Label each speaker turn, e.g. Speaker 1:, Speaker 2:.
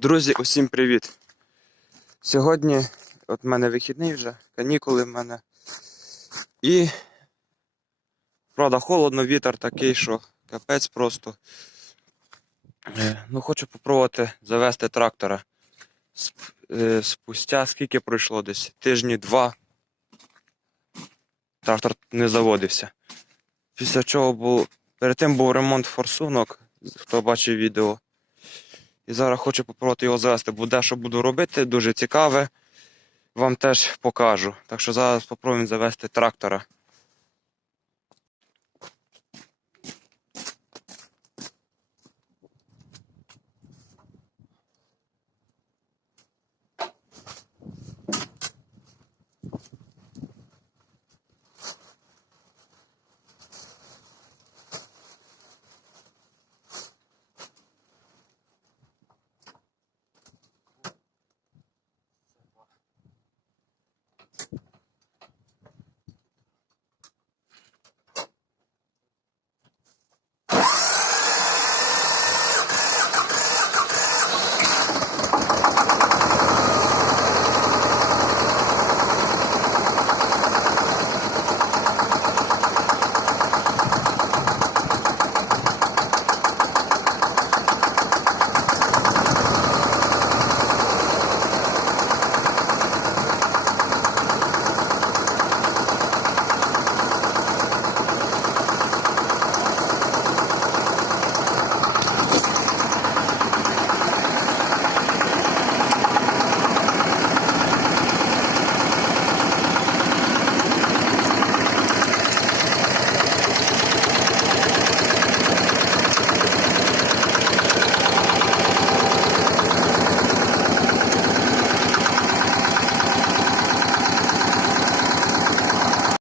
Speaker 1: Друзі, усім привіт! Сьогодні от в мене вихідний вже, канікули в мене. І правда, холодно, вітер такий, що капець просто. Е, Ну, хочу попробувати завести трактора. Е, Спустя скільки пройшло десь? Тижні два. Трактор не заводився. Після чого був. Перед тим був ремонт форсунок, хто бачив відео. І зараз хочу попробувати його завести. бо що буду робити, дуже цікаве. Вам теж покажу. Так що зараз спробуємо завести трактора.